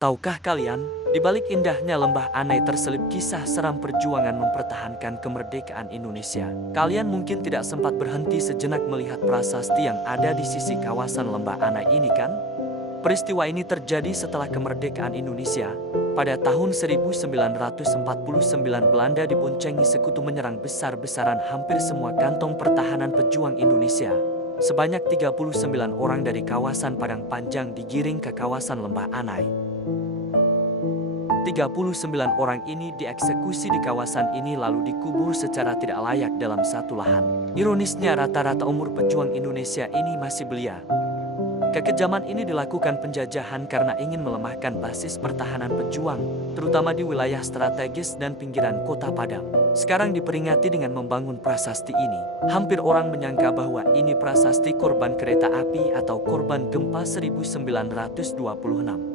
Tahukah kalian, di balik indahnya Lembah Anai terselip kisah seram perjuangan mempertahankan kemerdekaan Indonesia. Kalian mungkin tidak sempat berhenti sejenak melihat prasasti yang ada di sisi kawasan Lembah Anai ini kan? Peristiwa ini terjadi setelah kemerdekaan Indonesia. Pada tahun 1949 Belanda diboncengi sekutu menyerang besar-besaran hampir semua kantong pertahanan pejuang Indonesia. Sebanyak 39 orang dari kawasan Padang Panjang digiring ke kawasan Lembah Anai. 39 orang ini dieksekusi di kawasan ini lalu dikubur secara tidak layak dalam satu lahan. Ironisnya rata-rata umur pejuang Indonesia ini masih belia. Kekejaman ini dilakukan penjajahan karena ingin melemahkan basis pertahanan pejuang, terutama di wilayah strategis dan pinggiran kota Padang. Sekarang diperingati dengan membangun prasasti ini. Hampir orang menyangka bahwa ini prasasti korban kereta api atau korban gempa 1926.